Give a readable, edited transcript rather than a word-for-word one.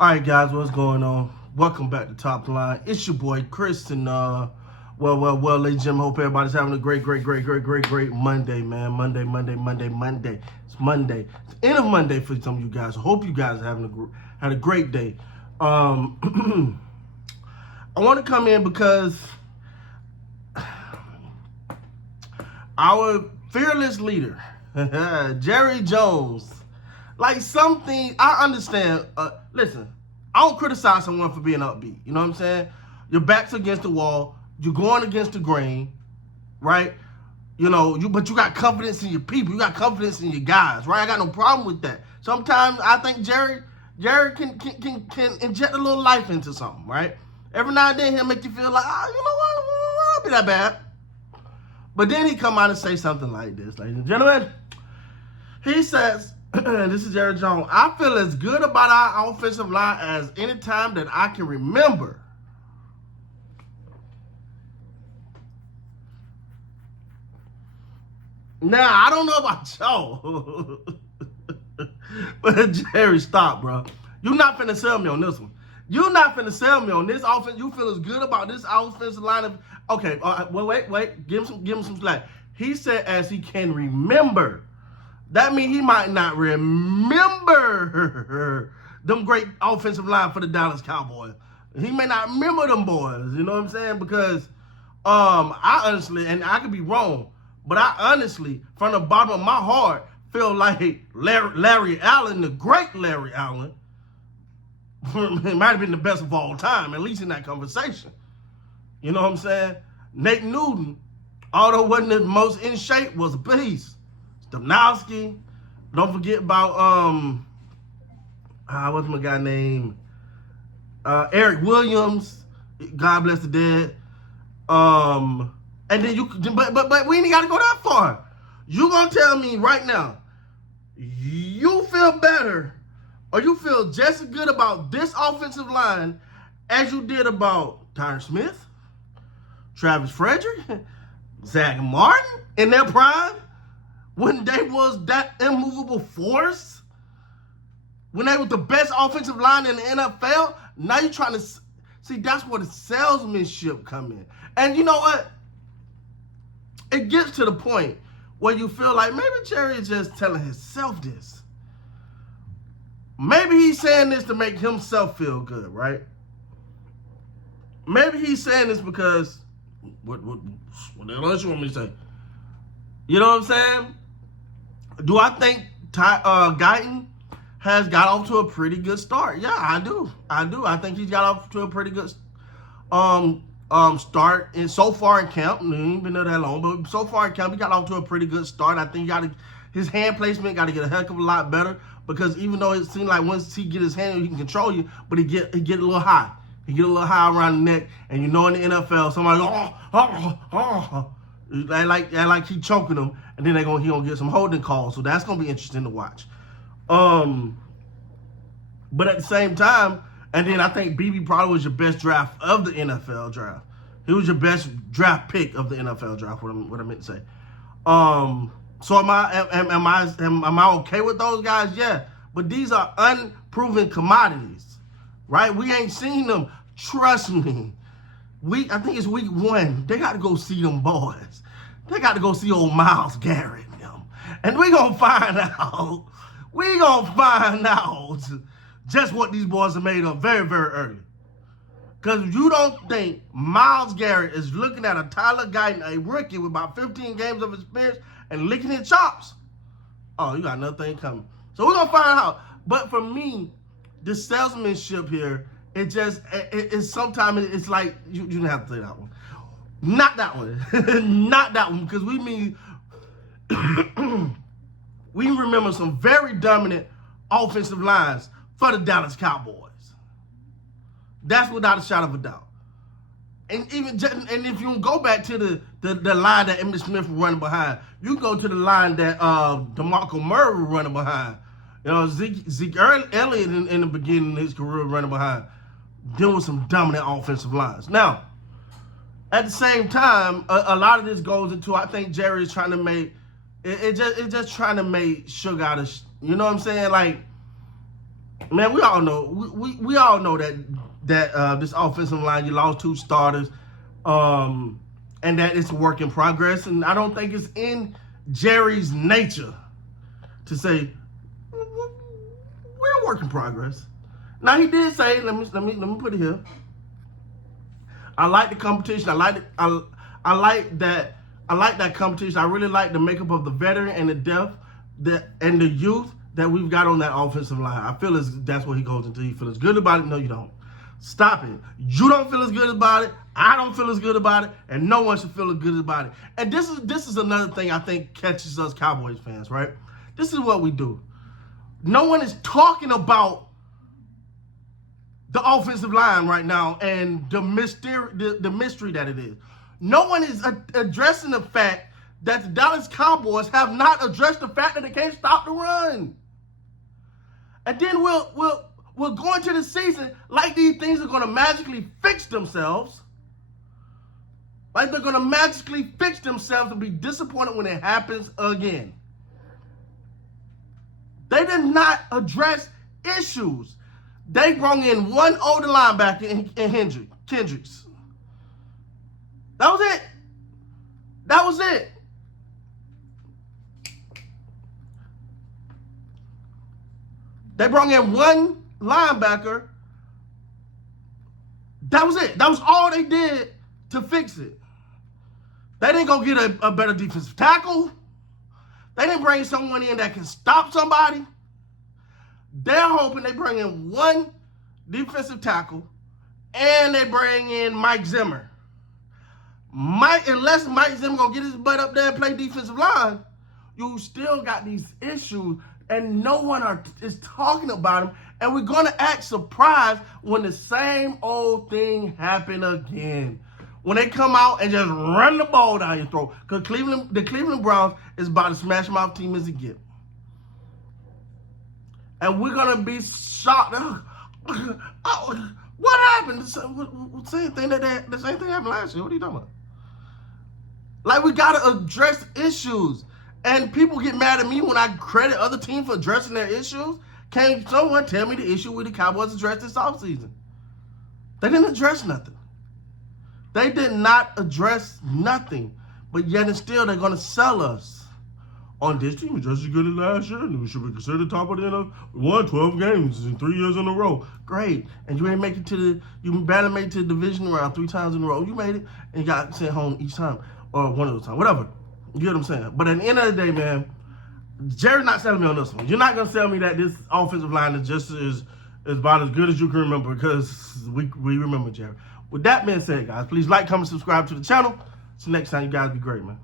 All right, guys, what's going on? Welcome back to Top Line. It's your boy Chris, and well, ladies and gentlemen, hope everybody's having a great Monday, man. Monday. It's Monday. It's the end of Monday for some of you guys. I hope you guys are had a great day. I want to come in because our fearless leader, Jerry Jones. Like something, I understand. Listen, I don't criticize someone for being upbeat. You know what I'm saying? Your back's against the wall. You're going against the grain, right? But you got confidence in your people. You got confidence in your guys, right? I got no problem with that. Sometimes I think Jerry can inject a little life into something, right? Every now and then he'll make you feel like, you know what? It won't be that bad. But then he come out and say something like this, ladies and gentlemen. He says, this is Jerry Jones. I feel as good about our offensive line as any time that I can remember. Now, I don't know about y'all, but Jerry, stop, bro. You're not finna sell me on this one. You're not finna sell me on this offense. You feel as good about this offensive line of, okay, wait. Give him some slack. He said as he can remember. That means he might not remember them great offensive line for the Dallas Cowboys. He may not remember them boys, you know what I'm saying? Because I honestly, and I could be wrong, but I honestly, from the bottom of my heart, feel like Larry Allen, the great Larry Allen, it might have been the best of all time, at least in that conversation. You know what I'm saying? Nate Newton, although wasn't the most in shape, was a beast. Domnowski, don't forget about what's my guy name? Eric Williams, God bless the dead. And then but we ain't gotta go that far. You gonna tell me right now, you feel better or you feel just as good about this offensive line as you did about Tyron Smith, Travis Frederick, Zach Martin in their prime? When they was that immovable force, when they was the best offensive line in the NFL, now you're trying to see. That's where the salesmanship come in. And you know what? It gets to the point where you feel like maybe Jerry is just telling himself this. Maybe he's saying this to make himself feel good, right? Maybe he's saying this because what else you want me to say? You know what I'm saying? Do I think Guyton has got off to a pretty good start? Yeah, I do. I think he's got off to a pretty good start. And so far in camp, he ain't been there that long, but so far in camp, he got off to a pretty good start. I think his hand placement got to get a heck of a lot better because even though it seemed like once he get his hand, he can control you, but he get a little high. He get a little high around the neck, and you know in the NFL, somebody go, like he choking them, and then he gonna get some holding calls. So that's gonna be interesting to watch. But at the same time, and then I think BB probably was your best draft of the NFL draft. He was your best draft pick of the NFL draft. What I meant to say. So am I okay with those guys? Yeah, but these are unproven commodities, right? We ain't seen them. Trust me. I think it's week 1. They got to go see them boys. They got to go see old Myles Garrett and them. And we going to find out. We going to find out just what these boys are made of very, very early. Because you don't think Myles Garrett is looking at a Tyler Guyton, a rookie with about 15 games of experience, and licking his chops. Oh, you got another thing coming. So we're going to find out. But for me, the salesmanship here, it's sometimes it's like you didn't have to say that one. Not that one. Not that one. Because we remember some very dominant offensive lines for the Dallas Cowboys. That's without a shadow of a doubt. And if you go back to the line that Emmitt Smith was running behind, you go to the line that DeMarco Murray was running behind. You know, Zeke Elliott in the beginning of his career running behind. There was some dominant offensive lines. Now, at the same time, a lot of this goes into, I think Jerry is trying to make, it's just trying to make sugar out of, you know what I'm saying? Like, Man, we all know we all know that this offensive line, you lost 2 starters, and that it's a work in progress. And I don't think it's in Jerry's nature to say we're a work in progress. Now he did say, let me put it here. I like the competition. I like that competition. I really like the makeup of the veteran and the depth and the youth that we've got on that offensive line. I feel that's what he goes into. You feel as good about it? No, you don't. Stop it. You don't feel as good about it. I don't feel as good about it, and no one should feel as good about it. And this is another thing I think catches us Cowboys fans, right? This is what we do. No one is talking about the offensive line right now and the mystery that it is. No one is addressing the fact that the Dallas Cowboys have not addressed the fact that they can't stop the run. And then we'll go into the season like these things are going to magically fix themselves. Like they're going to magically fix themselves and be disappointed when it happens again. They did not address issues. They brought in one older linebacker in Kendricks. That was it. That was it. They brought in one linebacker. That was it. That was all they did to fix it. They didn't go get a better defensive tackle. They didn't bring someone in that can stop somebody. They're hoping they bring in one defensive tackle and they bring in Mike Zimmer. Unless Mike Zimmer gonna get his butt up there and play defensive line, you still got these issues and no one is talking about them. And we're gonna act surprised when the same old thing happen again. When they come out and just run the ball down your throat. Because the Cleveland Browns is about as smash mouth team as it gets. And we're going to be shocked. What happened? The same thing happened last year. What are you talking about? Like, we got to address issues. And people get mad at me when I credit other teams for addressing their issues. Can someone tell me the issue with the Cowboys addressed this offseason? They didn't address nothing. They did not address nothing. But yet and still, they're going to sell us on this team is just as good as last year, and we should be considered top of the NFL. We won 12 games in 3 years in a row. Great. And you ain't make it you barely made it to the division round 3 times in a row. You made it, and you got sent home each time, or one of those times, whatever. You get what I'm saying? But at the end of the day, man, Jerry's not selling me on this one. You're not going to sell me that this offensive line is just about as good as you can remember, because we remember Jerry. With that being said, guys, please like, comment, subscribe to the channel. So next time, you guys be great, man.